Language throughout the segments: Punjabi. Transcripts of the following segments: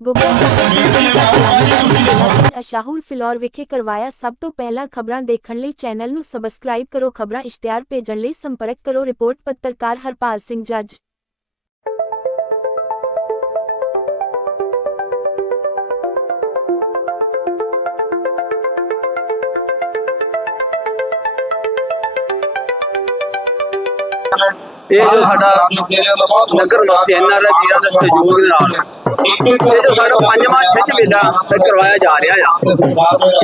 ਗੁੱਗਾ ਚੱਕ ਅਸ਼ਾਹੂਰ ਫਿਲੌਰ ਵਿਖੇ ਕਰਵਾਇਆ ਸਭ ਤੋਂ ਪਹਿਲਾਂ ਖਬਰਾਂ ਦੇਖਣ ਲਈ ਚੈਨਲ ਨੂੰ ਸਬਸਕ੍ਰਾਈਬ ਕਰੋ ਖਬਰਾਂ ਇਸ਼ਤਿਹਾਰ ਭੇਜਣ ਲਈ ਸੰਪਰਕ ਕਰੋ ਰਿਪੋਰਟ ਪੱਤਰਕਾਰ ਹਰਪਾਲ ਸਿੰਘ ਜੱਜ। ਇਹ ਜੋ ਸਾਡਾ ਨਗਰ ਵਾਸੀ ਐਨਆਰਆਈ ਵੀਰਾਂ ਦੇ ਸਹਿਯੋਗ ਦੇ ਨਾਲ ਇਹ ਜੋ ਸਾਡਾ ਪੰਜਵਾਂ ਛਿੰਝ ਮੇਲਾ ਕਰਵਾਇਆ ਜਾ ਰਿਹਾ ਆ।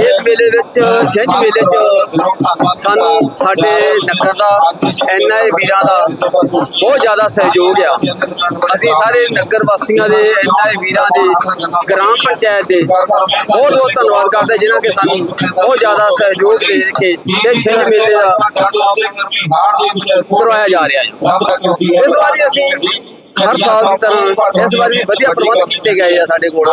ਇਸ ਮੇਲੇ ਵਿੱਚ, ਛਿੰਝ ਮੇਲੇ 'ਚ ਸਾਨੂੰ ਸਾਡੇ ਨਗਰ ਦਾ ਐਨਆਈ ਵੀਰਾਂ ਦਾ ਬਹੁਤ ਜ਼ਿਆਦਾ ਸਹਿਯੋਗ ਆ। ਅਸੀਂ ਸਾਰੇ ਨਗਰ ਵਾਸੀਆਂ ਦੇ ਐਨਆਈ ਵੀਰਾਂ ਦੇ, ਗ੍ਰਾਮ ਪੰਚਾਇਤ ਦੇ ਬਹੁਤ ਬਹੁਤ ਧੰਨਵਾਦ ਕਰਦੇ, ਜਿਨ੍ਹਾਂ ਕਿ ਸਾਨੂੰ ਬਹੁਤ ਜ਼ਿਆਦਾ ਸਹਿਯੋਗ ਦੇ ਕੇ ਇਹ ਛਿੰਝ ਮੇਲੇ ਦਾ ਕਰਵਾਇਆ ਜਾ ਰਿਹਾ ਹੈ ਇਸ ਵਾਰੀ ਅਸੀਂ ਹਰ ਸਾਲ ਦੀ ਤਰ੍ਹਾਂ ਇਸ ਵਾਰੀ ਵੀ ਵਧੀਆ ਪ੍ਰਬੰਧ ਕੀਤੇ ਗਏ ਆ ਸਾਡੇ ਕੋਲ।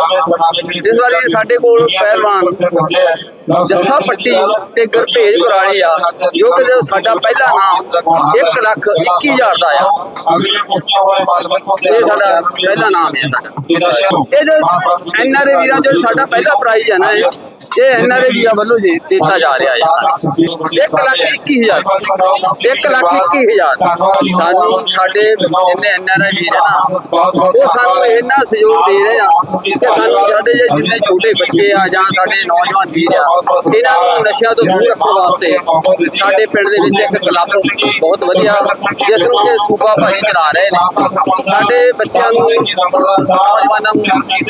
ਇਸ ਵਾਰੀ ਸਾਡੇ ਕੋਲ ਪਹਿਲਵਾਨ ਜੱਸਾ ਪੱਟੀ ਤੇ ਗੁਰਭੇਜ ਕੁਰਾਲੀ ਆ। ਜੋ ਕਿ ਜੋ ਸਾਡਾ ਪਹਿਲਾ ਨਾਮ 1 ਲੱਖ 21000 ਦਾ ਆ। ਇਹ ਸਾਡਾ ਪਹਿਲਾ ਨਾਮ ਹੈ ਸਾਡਾ ਇਹ ਜੋ ਐਨਆਰਏ ਵੀਰਾਂ ਜੋ ਸਾਡਾ ਪਹਿਲਾ ਪ੍ਰਾਈਜ਼ ਹੈ ਨਾ ਇਹ ਇਹ ਐਨਆਰਏ ਵੀਰਾਂ ਵੱਲੋਂ ਜੀ ਦਿੱਤਾ ਜਾ ਰਿਹਾ ਹੈ 1 ਲੱਖ 21000 1 ਲੱਖ 21000 ਸਾਨੂੰ ਸਾਡੇ ਜਿੰਨੇ ਐਨਆਰਆਈ ਵੀਰ ਹੈ ਨਾ, ਉਹ ਸਾਨੂੰ ਇੰਨਾ ਸਹਿਯੋਗ ਦੇ ਰਹੇ ਆ ਕਿ ਸਾਨੂੰ ਸਾਡੇ ਜਿੰਨੇ ਛੋਟੇ ਬੱਚੇ ਆ ਜਾਂ ਸਾਡੇ ਨੌਜਵਾਨ ਵੀਰ ਆ ਇਹਨਾਂ ਨੂੰ ਨਸ਼ਿਆਂ ਤੋਂ ਦੂਰ ਰੱਖਣ ਵਾਸਤੇ ਸਾਡੇ ਪਿੰਡ ਦੇ ਵਿੱਚ ਇੱਕ ਕਲੱਬ ਬਹੁਤ ਵਧੀਆ ਜਿਸ ਨੂੰ ਕਿ ਸੂਬਾ ਭਾਈ ਚਲਾ ਰਹੇ ਨੇ। ਸਾਡੇ ਬੱਚਿਆਂ ਨੂੰ ਨੌਜਵਾਨਾਂ ਨੂੰ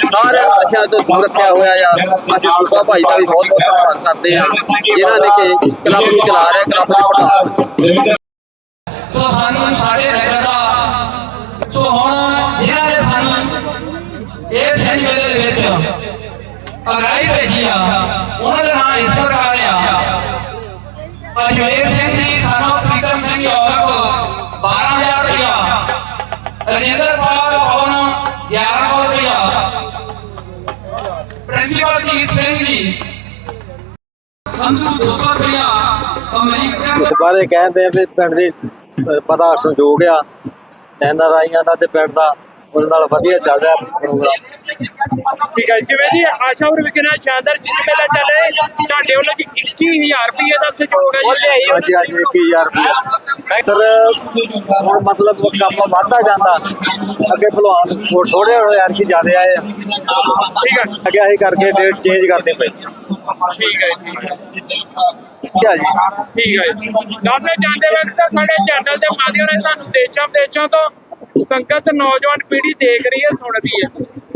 ਸਾਰੇ ਨਸ਼ਿਆਂ ਤੋਂ ਦੂਰ ਰੱਖਿਆ ਹੋਇਆ ਆ। ਅਸੀਂ ਸੂਬਾ ਭਾਈ ਦਾ ਵੀ ਬਹੁਤ ਬਹੁਤ ਧੰਨਵਾਦ ਕਰਦੇ ਹਾਂ। ਜਿਨ੍ਹਾਂ ਨੇ ਕਿ ਕਲੱਬ ਨੂੰ ਚਲਾ ਰਹੇ ਕਲੱਬ ਦੇ ਪ੍ਰਧਾਨ ਸੋ ਸਾਨੂੰ ਸਾਡੇ ਨਗਰ ਦਾ ਸੋ ਹੁਣ ਇਹਨਾਂ ਨੇ ਸਾਨੂੰ ਇਹ ਸੈਂਜ ਵੇਲੇ ਦੇ ਵਿੱਚ ਅਗਰਾਈ ਭੇਜੀ ਆ ਉਹਨਾਂ ਦਾ ਨਾਮ ਇਸ ਪ੍ਰਕਾਰ ਆ ਅਜਮੇਰ ਸਿੰਘ ਜੀ ਸਾਨੂੰ ਪ੍ਰੀਤਮ ਸਿੰਘ ਔਰਤ 12000 ਰੁਪਇਆ ਰਜਿੰਦਰ ਪਾਲ ਪਵਨ 1100 ਰੁਪਇਆ ਪ੍ਰਿੰਸੀਪਲ ਜੀਤ ਸਿੰਘ ਜੀ ਸੰਧੂ 200 ਰੁਪਇਆ ਅਮਰੀਕ ਸਿੰਘ। ਇਸ ਬਾਰੇ ਕਹਿੰਦੇ ਆ ਵੀ ਪਿੰਡ ਦੀ ਪਤਾ ਸੰਜੋਗ ਆ। ਐਨਆਰ ਆਈਆਂ ਦਾ ਤੇ ਪਿੰਡ ਦਾ ਉਹਨਾਂ ਨਾਲ ਵਧੀਆ ਚੱਲ ਰਿਹਾ ਪ੍ਰੋਗਰਾਮ। ਠੀਕ ਹੈ ਜਿਵੇਂ ਜੀ ਆਸ਼ਾਵਰ ਵਿਕਣਾ ਸ਼ਾਨਦਾਰ ਜਿੰਨ ਮੇਲਾ ਚੱਲ ਰਿਹਾ ਤੁਹਾਡੇ ਵੱਲੋਂ ਜੀ 21000 ਰੁਪਏ ਦਾ ਸਹਿਯੋਗ ਹੈ ਜੀ। ਹਾਂਜੀ ਹਾਂਜੀ 21000 ਰੁਪਏ ਸਰ ਹੁਣ ਮਤਲਬ ਕੰਮ ਵੱਧਦਾ ਜਾਂਦਾ। ਅੱਗੇ ਭਲਵਾਨ ਥੋੜੇ ਹੋਏ ਯਾਰ ਕੀ ਜ਼ਿਆਦਾ ਆਏ ਆ। ਠੀਕ ਹੈ। ਅੱਗੇ ਅਸੀਂ ਕਰਕੇ ਡੇਟ ਚੇਂਜ ਕਰਨੀ ਪਈ। ਠੀਕ ਹੈ ਠੀਕ ਜੀ। ਠੀਕ ਹੈ ਦੱਸੋ ਜਾਂਦੇ ਵਕਤ ਸਾਡੇ ਚੈਨਲ ਦੇ ਮਾਧਿਅਮ ਨਾਲ ਤੁਹਾਨੂੰ ਦੇਸ਼ਾਂ ਵਿਦੇਸ਼ਾਂ ਤੋਂ ਸੰਗਤ ਨੌਜਵਾਨ ਪੀੜ੍ਹੀ ਦੇਖ ਰਹੀ ਹੈ ਸੁਣਦੀ ਹੈ।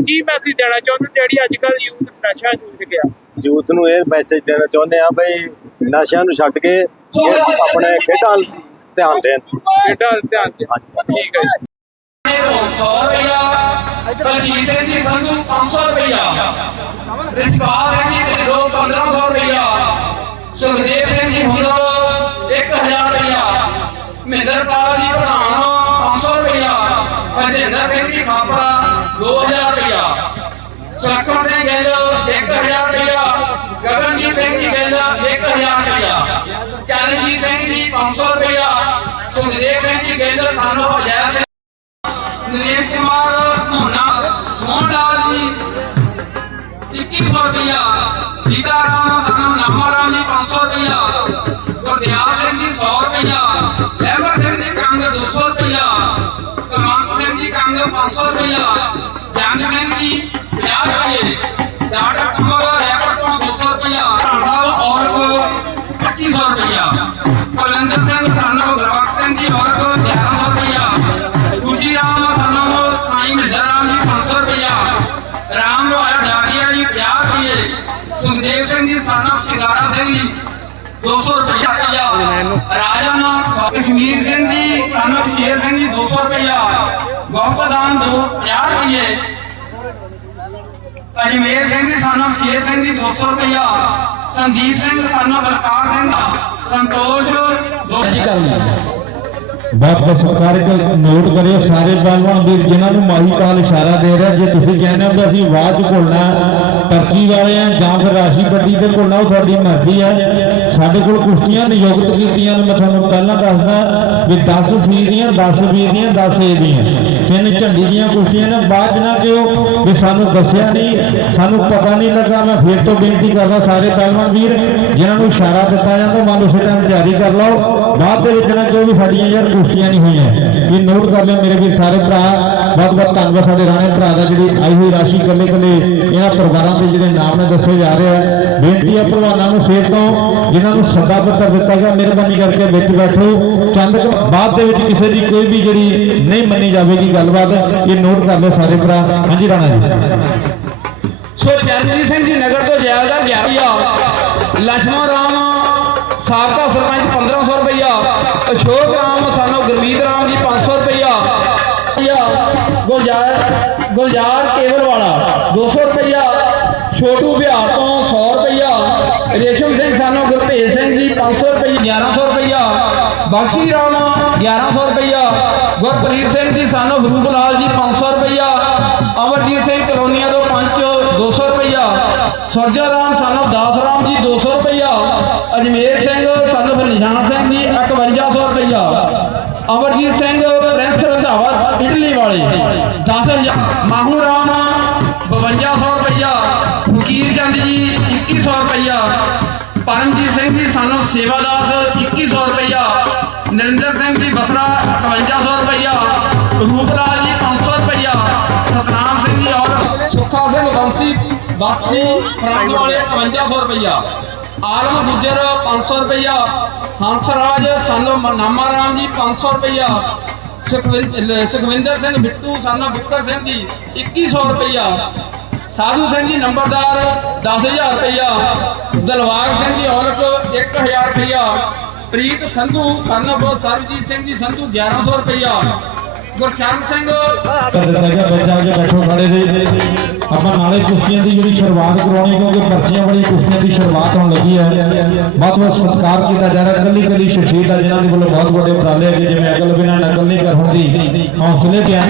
ਕੀ ਮੈਸੇਜ ਦੇਣਾ ਚਾਹੁੰਦੇ ਜਿਹੜੀ ਅੱਜ ਕੱਲ੍ਹ ਯੂਥ ਨਸ਼ਾ ਜੂਝ ਗਿਆ। ਯੂਥ ਨੂੰ ਇਹ ਮੈਸੇਜ ਦੇਣਾ ਚਾਹੁੰਦੇ ਆ ਬਈ ਨਸ਼ਿਆਂ ਨੂੰ ਛੱਡ ਕੇ ਇਹ ਆਪਣੇ ਖੇਡਾਂ ਧਿਆਨ ਦੇਣ। ਖੇਡਾਂ ਵੱਲ ਧਿਆਨ ਦੇ। ਠੀਕ ਹੈ ਜੀ। 100 ਰੁਪਇਆ ਬਲਜੀਤ ਸਿੰਘ ਜੀ ਸੰਧੂ 500 ਰੁਪਇਆ ਰਿਸ਼ਪਾਲ ਸਿੰਘ ਜੀ ਢਿੱਲੋਂ 1500 ਰੁਪਇਆ ਸੁਖਦੇਵ ਸਿੰਘ ਜੀ ਹੁੰਦੋ 1000 ਰੁਪਇਆ ਮਹਿੰਦਰਪਾਲ ਜੀ ਪ੍ਰਧਾਨ ਸੁਖਦੇਵ ਸਿੰਘ ਜੀ, ਸਾਨੂੰ ਸ਼ਿੰਗਾਰਾ ਸਿੰਘ ਜੀ 200 ਰੁਪਇਆ ਰਾਜਨ ਕਸ਼ਮੀਰ ਸਿੰਘ ਜੀ, ਸਾਨੂੰ ਸ਼ੇਰ ਸਿੰਘ ਜੀ 200 ਰੁਪਇਆ ਗੋਪਦਾਨ 2 50 ਰੁਪਏ ਅਜਮੇਰ ਸਿੰਘ ਜੀ, ਸਾਨੂੰ ਸ਼ੇਰ ਸਿੰਘ ਜੀ 200 ਰੁਪਇਆ ਸੰਦੀਪ ਸਿੰਘ, ਸਾਨੂੰ ਬਲਕਾਰ ਸਿੰਘ ਸੰਤੋਸ਼ 200 ਬਹੁਤ ਬਹੁਤ ਸਤਿਕਾਰਕ ਨੋਟ ਕਰਿਓ, ਸਾਰੇ ਪਹਿਲਵਾਨ ਵੀਰ ਜਿਨ੍ਹਾਂ ਨੂੰ ਮਾਹੀ ਕਾਲ ਇਸ਼ਾਰਾ ਦੇ ਰਿਹਾ, ਜੇ ਤੁਸੀਂ ਕਹਿੰਦੇ ਹੋ ਕਿ ਅਸੀਂ ਬਾਅਦ ਚ ਘੁਲਣਾ, ਪਰਚੀ ਵਾਲੇ ਆ ਜਾਂ ਫਿਰ ਰਾਸ਼ੀ ਪੱਟੀ ਤੇ ਘੁਲਣਾ, ਉਹ ਤੁਹਾਡੀ ਮਰਜ਼ੀ ਹੈ ਸਾਡੇ ਕੋਲ ਕੁਸ਼ਤੀਆਂ ਨਿਯੁਕਤ ਕੀਤੀਆਂ ਨੇ, ਮੈਂ ਤੁਹਾਨੂੰ ਪਹਿਲਾਂ ਦੱਸਦਾ ਵੀ 10 ਸੀ ਦੀਆਂ 10 ਬੀ ਦੀਆਂ 10 ਏ ਦੀਆਂ। ਤਿੰਨ ਝੰਡੀ ਦੀਆਂ ਕੁਸ਼ਤੀਆਂ ਨੇ, ਬਾਅਦ ਨਾ ਕਿਉਂ ਵੀ ਸਾਨੂੰ ਦੱਸਿਆ ਨਹੀਂ, ਸਾਨੂੰ ਪਤਾ ਨਹੀਂ ਲੱਗਾ, ਮੈਂ ਫਿਰ ਤੋਂ ਬੇਨਤੀ ਕਰਦਾ ਸਾਰੇ ਪਹਿਲਵਾਨ ਵੀਰ, ਜਿਨ੍ਹਾਂ ਨੂੰ ਇਸ਼ਾਰਾ ਦਿੱਤਾ ਜਾਂਦਾ, ਮਨ ਉਸੇ ਟਾਈਮ ਤਿਆਰੀ ਕਰ ਲਓ। ਬਾਅਦ ਦੇ ਵਿੱਚ ਨਾ ਕਿਉਂ ਵੀ ਸਾਡੀਆਂ ਯਾਰ ਕੁਸ਼ਤੀਆਂ ਨਹੀਂ ਹੋਈਆਂ, ਇਹ ਨੋਟ ਕਰ ਲਿਓ ਮੇਰੇ ਵੀ ਸਾਰੇ ਭਰਾ। ਬਹੁਤ ਬਹੁਤ ਧੰਨਵਾਦ ਸਾਡੇ ਰਾਣੇ ਭਰਾ ਦਾ ਜਿਹੜੀ ਆਈ ਹੋਈ ਰਾਸ਼ੀ ਕੱਲੇ ਕੱਲੇ ਇਹਨਾਂ ਪਰਿਵਾਰਾਂ ਦੇ ਜਿਹੜੇ ਨਾਮ ਨੇ ਦੱਸੇ ਜਾ ਰਹੇ ਆ। ਬੇਨਤੀ ਹੈ ਭਲਵਾਨਾਂ ਨੂੰ ਫੇਰ ਤੋਂ, ਜਿਨ੍ਹਾਂ ਨੂੰ ਸੱਦਾ ਪੱਤਰ ਦਿੱਤਾ ਗਿਆ, ਮਿਹਰਬਾਨੀ ਕਰਕੇ ਵਿੱਚ ਬੈਠੋ। ਚੰਦ ਬਾਅਦ ਦੇ ਵਿੱਚ ਕਿਸੇ ਦੀ ਕੋਈ ਵੀ ਜਿਹੜੀ ਨਹੀਂ ਮੰਨੀ ਜਾਵੇਗੀ ਗੱਲਬਾਤ, ਇਹ ਨੋਟ ਕਰ ਲਓ ਸਾਰੇ ਭਰਾ। ਹਾਂਜੀ ਰਾਣਾ ਜੀ। ਸੋ ਚਰਨਜੀਤ ਸਿੰਘ ਜੀ, ਨਗਰ ਤੋਂ ਜੈਲ 11000 ਲਛਮਣ ਰਾਮ, ਸਾਬਕਾ ਸਰਪੰਚ 1500 ਰੁਪਈਆ। ਅਸ਼ੋਕ ਰਾਮ ਗੁਲਜ਼ਾਰ ਗੁਲਜ਼ਾਰ ਕੇਵਲ ਵਾਲਾ 200 ਰੁਪਇਆ ਛੋਟੂ ਬਿਹਾਰ ਤੋਂ 100 ਰੁਪਇਆ ਰੇਸ਼ਮ ਸਿੰਘ ਸਾਨੂੰ ਗੁਰਭੇਜ ਸਿੰਘ ਜੀ 500 ਰੁਪਇਆ 1100 ਰੁਪਇਆ ਬਖਸ਼ੀ ਰਾਮ 1100 ਰੁਪਇਆ ਗੁਰਪ੍ਰੀਤ ਸਿੰਘ ਜੀ ਸਾਨੂੰ ਫਰੂਕ ਲਾਲ ਜੀ 500 ਰੁਪਇਆ ਅਮਰਜੀਤ ਸਿੰਘ ਕਲੋਨੀਆਂ ਤੋਂ ਪੰਚ 200 ਰੁਪਇਆ ਸਰਜਾ ਰਾਮ ਸਾਨੂੰ ਦਾਸ ਰਾਮ ਜੀ 200 ਰੁਪਇਆ ਅਜਮੇਰ ਰੂਪਲਾਲ ਜੀ 500 ਰੁਪਇਆ ਸਤਨਾਮ ਸਿੰਘ ਜੀ ਔਰ ਸੁੱਖਾ ਸਿੰਘ ਬੰਸੀ, ਬਾਸੀ, ਫਰਾਂਸ ਵਾਲੇ 5100 ਰੁਪਇਆ ਆਲਮ ਗੁੱਜਰ 500 ਰੁਪਇਆ ਹੰਸਰਾਜ, ਸਾਨੂੰ ਨਾਮਾ ਰਾਮ ਜੀ 500 ਰੁਪਇਆ ਸੁਖਵਿੰਦਰ ਸੁਖਵਿੰਦਰ ਸਿੰਘ ਬਿੱਟੂ, ਸਾਨੂੰ ਬੁੱਕਰ ਸਿੰਘ ਜੀ 2100 ਰੁਪਇਆ ਸਾਧੂ ਸਿੰਘ ਜੀ ਨੰਬਰਦਾਰ 10000 ਰੁਪਇਆ ਦਲਵਾਗ ਸਿੰਘ ਜੀ ਔਲਖ 1000 ਰੁਪਇਆ ਪ੍ਰੀਤ ਸੰਧੂ ਸਨਬ ਸਰਬਜੀਤ ਸਿੰਘ ਜੀ ਸੰਧੂ 1100 ਰੁਪਇਆ ਗੁਰਸ਼ਰਨ ਸਿੰਘ। ਗਿਆ ਬੱਚਾ ਜੇ ਬੈਠੋ ਖੜੇ ਦੇ ਆਪਾਂ ਨਾਲੇ ਕੁਸ਼ਤੀਆਂ ਦੀ ਜਿਹੜੀ ਸ਼ੁਰੂਆਤ ਕਰਵਾਉਣੀ ਕਿਉਂਕਿ ਪਰਚੀਆਂ ਵਾਲੀ ਕੁਸ਼ਤੀਆਂ ਦੀ ਸ਼ੁਰੂਆਤ ਹੋਣ ਲੱਗੀ ਹੈ। ਬਹੁਤ ਬਹੁਤ ਸਤਿਕਾਰ ਕੀਤਾ ਜਾ ਰਿਹਾ। ਕੱਲੀ ਕੱਲੀ ਸ਼ਖਸੀਅਤ ਆ ਜਿਨ੍ਹਾਂ ਦੇ ਵੱਲੋਂ ਬਹੁਤ ਵੱਡੇ ਉਪਰਾਲੇ ਹੈਗੇ ਜਿਵੇਂ ਅਕਲ ਬਿਨਾਂ ਨਕਲ ਨਹੀਂ ਕਰ ਹੁੰਦੀ। ਹੌਸਲੇ ਤੇ ਆ।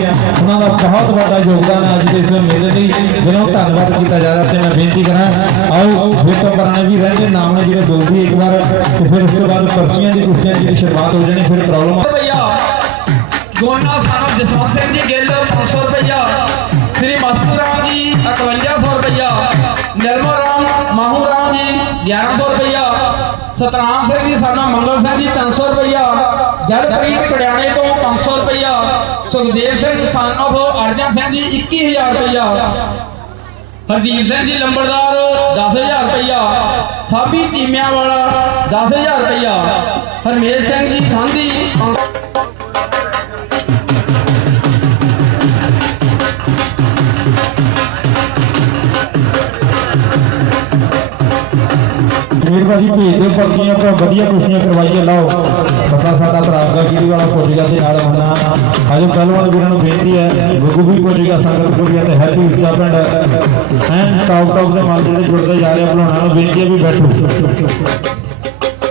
ਉਹਨਾਂ ਦਾ ਬਹੁਤ ਵੱਡਾ ਯੋਗਦਾਨ ਹੈ ਅੱਜ ਦੇ ਇਸ ਮੇਲੇ ਲਈ ਦਿਨੋਂ ਧੰਨਵਾਦ ਕੀਤਾ ਜਾ ਰਿਹਾ ਤੇ ਮੈਂ ਬੇਨਤੀ ਕਰਾਂ ਆਓ ਫਿਰ ਪੁਰਾਣੇ ਵੀ ਰਹਿੰਦੇ ਨਾਮ ਨੇ ਜਿਹੜੇ ਬੋਲਦੀ ਇੱਕ ਵਾਰ ਤੇ ਫਿਰ ਉਸ ਤੋਂ ਬਾਅਦ ਪਰਚੀਆਂ ਦੀ ਕੁਸ਼ਤੀਆਂ ਦੀ ਸ਼ੁਰੂਆਤ ਹੋ ਜਾਣੀ ਫਿਰ ਪ੍ਰੋਬਲਮ ਰੁਪਇਆ ਗੋਨਾ ਸਾਨੂੰ ਜਸਵੰਤ ਸਿੰਘ ਜੀ ਗਿੱਲ 500 ਰੁਪਇਆ ਸ੍ਰੀ ਮਸਤੂ ਰਾਮ ਜੀ 5100 ਰੁਪਇਆ ਨਿਰਮਲ ਰਾਮ, ਮਾਹੂ ਰਾਮ ਜੀ 1100 ਰੁਪਇਆ ਸਤਨਾਮ ਸਿੰਘ ਜੀ ਸਾਨੂੰ ਮੰਗਲ ਸਿੰਘ ਜੀ 300 ਰੁਪਇਆ ਜਲਪ੍ਰੀਤ ਕੜਿਆਣੇ ਤੋਂ 500 ਰੁਪਇਆ ਸੁਖਦੇਵ ਸਿੰਘ ਸਾਨੂੰ ਅਰਜਨ ਸਿੰਘ ਜੀ 21000 ਰੁਪਇਆ ਹਰਦੀਪ ਸਿੰਘ ਜੀ, ਲੰਬੜਦਾਰ 10000 ਰੁਪਇਆ ਸਾਬੀ ਟੀਮਿਆਂ ਵਾਲਾ 10000 ਰੁਪਇਆ ਹਰਮੇਸ਼ ਸਿੰਘ ਜੀ ਖਾਂਦੀ ਜਮੀਰ ਭਾਜੀ ਦਿਓ ਪਰਚੀਆਂ ਆਪਾਂ ਵਧੀਆ ਕੁਸ਼ਤੀਆਂ ਕਰਵਾਈਏ ਲਾਓ। ਸਦਾ ਸਾਡਾ ਦਾ ਜਿਹੜੀ ਵਾਲਾ ਪੁੱਜੇਗਾ ਤੇ ਨਾਲ ਹੋਣਾ ਅੱਜ ਪਹਿਲਵਾਨ ਵੀਰਾਂ ਨੂੰ ਬੇਨਤੀ ਹੈ ਗੁੱਗੂ ਵੀ ਪੁੱਜੇਗਾ ਸੰਗਤ ਪੁੱਜੇਗਾ ਤੇ ਹੈਪੀ ਉੱਚਾ ਪਿੰਡ ਐਨ ਟੌਪ ਟੌਪ ਦੇ ਮਾਲ ਜਿਹੜੇ ਜੁੜਦੇ ਜਾ ਰਹੇ ਭਲਾਉਣਾ ਨੂੰ ਬੇਨਤੀ ਹੈ ਵੀ ਬੈਠੋ।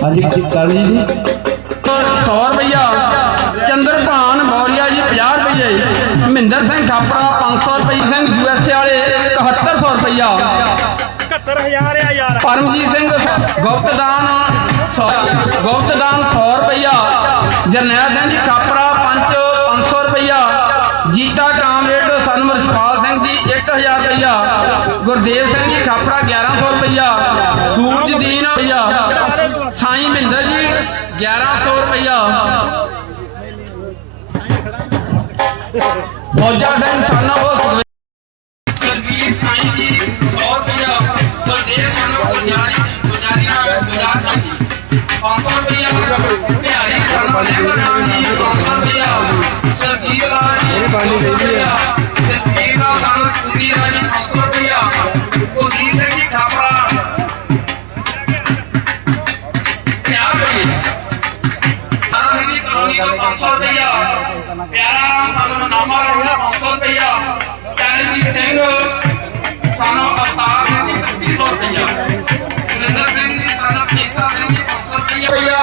ਹਾਂਜੀ ਕਰਨੀ ਜੀ 100 ਰੁਪਇਆ ਚੰਦਰਪਾਨ ਮੌਰੀਆ ਜੀ 50 ਰੁਪਏ ਮਹਿੰਦਰ ਸਿੰਘ ਥਾਪੜਾ 500 ਰੁਪਏ ਸਿੰਘ ਯੂਐਸਏ ਵਾਲੇ 7100 ਰੁਪਇਆ 71000 ਆ ਪਰਮਜੀਤ ਸਿੰਘ ਗੁਪਤਦਾਨ ਗੁਪਤਦਾਨ 100 ਰੁਪਇਆ ਜਰਨੈਲ ਸਿੰਘ ਜੀ ਖਾਪਰਾ ਪੰਚ 500 ਰੁਪਇਆ ਜੀਤਾ ਕਾਮਰੇਡ ਸਨਮ ਰਛਪਾਲ ਸਿੰਘ ਜੀ 1000 ਰੁਪਇਆ ਗੁਰਦੇਵ ਸਿੰਘ ਜੀ ਖਾਪਰਾ 1100 ਰੁਪਇਆ ਸੂਰਜਦੀਨ ਰੁਪਇਆ ਸਾਈਂ ਮਹਿੰਦਰ ਜੀ 1100 ਰੁਪਇਆ ਫੌਜਾ ਸਿੰਘ, ਸਾਨਾ ਪਿਆਰਾ ਰਾਮ ਸਾਨੂੰ ਨਾਮਾ ਰੋਣਾ 500 ਰੁਪਇਆ ਚਰਨਜੀਤ ਸਿੰਘ, ਸਾਨੂੰ ਅਵਤਾਰ ਸਿੰਘ ਜੀ 3100 ਰੁਪਇਆ ਸੁਰਿੰਦਰ ਸਿੰਘ ਜੀ, ਸਾਨੂੰ ਪੀਤਾ ਸਿੰਘ ਜੀ 500 ਰੁਪਇਆ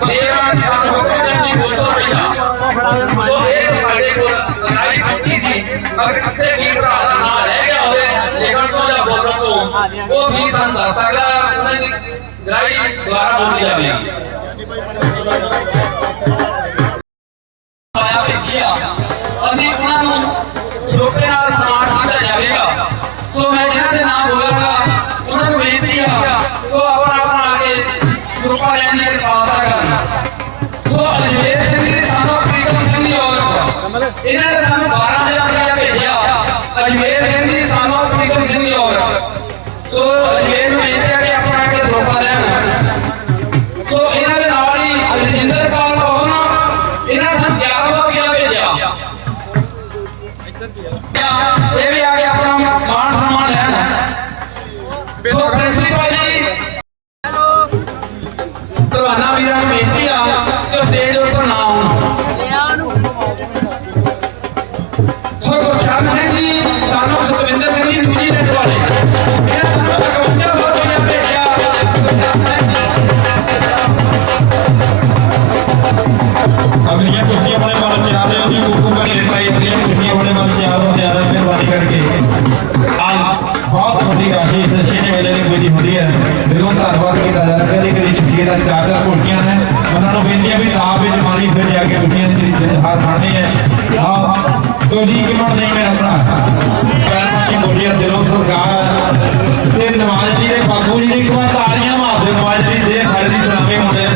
ਬਲੇਰਾ ਜੀ, ਸਾਨੂੰ ਹੁਕਮ ਸਿੰਘ ਜੀ 200 ਰੁਪਇਆ ਸੋ ਇਹ ਸਾਡੇ ਕੋਲ ਲੜਾਈ ਕੀਤੀ ਸੀ ਅਗਰ ਕਿਸੇ ਵੀ ਭਰਾ ਦਾ ਨਾਮ ਰਹਿ ਗਿਆ ਹੋਵੇ, ਲਿਖਣ ਤੋਂ ਜਾਂ ਬੋਲਣ ਤੋਂ, ਉਹ ਵੀ ਸਾਨੂੰ ਦੱਸ ਸਕਦਾ ਉਹਨਾਂ ਦੀ ਲੜਾਈ ਦੁਬਾਰਾ ਬੋਲੀ ਜਾਵੇਗੀ। ਨੂੰ ਬੇਨਤੀ ਹੈ ਵੀ ਤਾਂ ਵਿੱਚ ਮਾਰੀ ਫਿਰ ਜਾ ਕੇ ਉੱਠੀਆਂ ਜਿਹੜੀ ਜਿੱਤ ਹਾਰ ਹੈ ਆਹ ਕੋਈ ਕਿਮੜ ਨਹੀਂ ਮੇਰਾ ਭਰਾ? ਪੈਰਾਂ ਦੀ ਬੋਲੀ ਦਿਲੋਂ ਸਰਕਾਰ। ਤੇ ਨਵਾਜ਼ ਜੀ ਦੇ ਬਾਪੂ ਜੀ ਦੀ ਇੱਕ ਵਾਰ ਤਾੜੀਆਂ ਮਾਰ ਦਿਓ ਨਵਾਜ਼ ਜੀ ਦੇ ਖੜੇ ਦੀ ਸਲਾਮੀ ਹੁੰਦੇ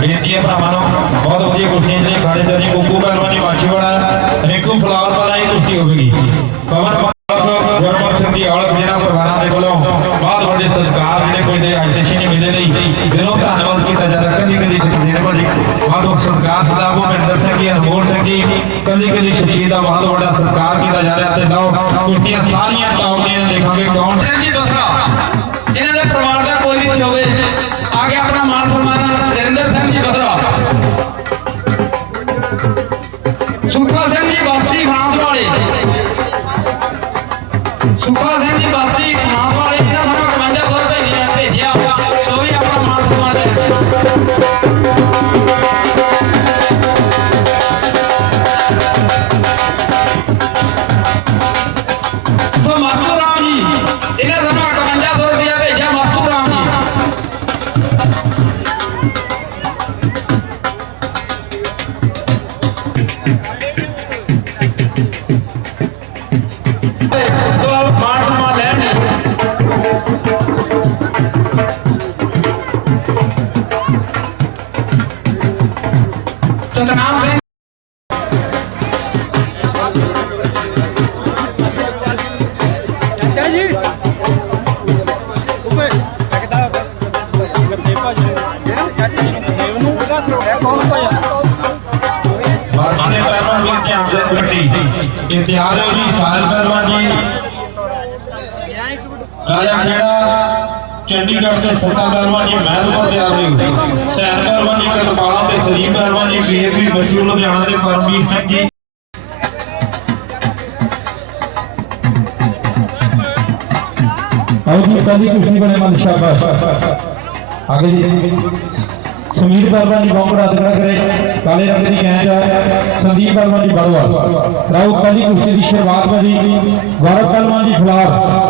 ਬੇਨਤੀ ਹੈ ਭਰਾਵਾਂ ਨੂੰ ਬਹੁਤ ਵਧੀਆ ਕੁਰਸੀਆਂ ਜਿਹੜੇ ਖਾੜੇ ਤੇ ਜੀ ਕੁੱਕੂ ਪਹਿਲਵਾਨੀ ਵਾਸ਼ੀ ਵਾਲਾ ਫਲਾਵਰ ਵਾਲਾ ਹੀ ਕੁਰਸੀ ਹੋਵੇਗੀ ਪਵਨ ਸੋ ਚੰਡੀਗੜ੍ਹ ਪਹਿਲਵਾਨ ਜੀ ਮਹਿਲਪੁਰ ਦੇ ਆ ਸੈਨ ਪਹਿਲਵਾਨ ਜੀ ਕਲਪਾਲਾ ਤੇ ਸਲੀਮ ਪਹਿਲਵਾਨ ਜੀ ਬੀਐਸਪੀ ਬੱਚੂ ਲੁਧਿਆਣਾ ਦੇ ਪਰਮਵੀਰ ਸਿੰਘ ਜੀ। ਆਓ ਜੀ ਕਾਲੀ ਕੁਸ਼ਤੀ ਬਣੇ ਮਨ ਸ਼ਾਬਾਸ਼। ਆਗੇ ਜੀ। ਸਮੀਰ ਬਰਮਾ ਜੀ ਬੌਂਕੜਾ ਅਦਕੜਾ ਕਰੇ ਕਾਲੇ ਰੰਗ ਦੀ ਕੈਂਚ ਹੈ ਸੰਦੀਪ ਬਰਮਾ ਜੀ ਬੜਵਾ ਰਾਉ ਕਾਲੀ ਕੁਸ਼ਤੀ ਦੀ ਸ਼ੁਰੂਆਤ ਵਜੀ ਗੌਰਵ ਪਹਿਲਵਾਨ ਜੀ ਫਲਾਰ।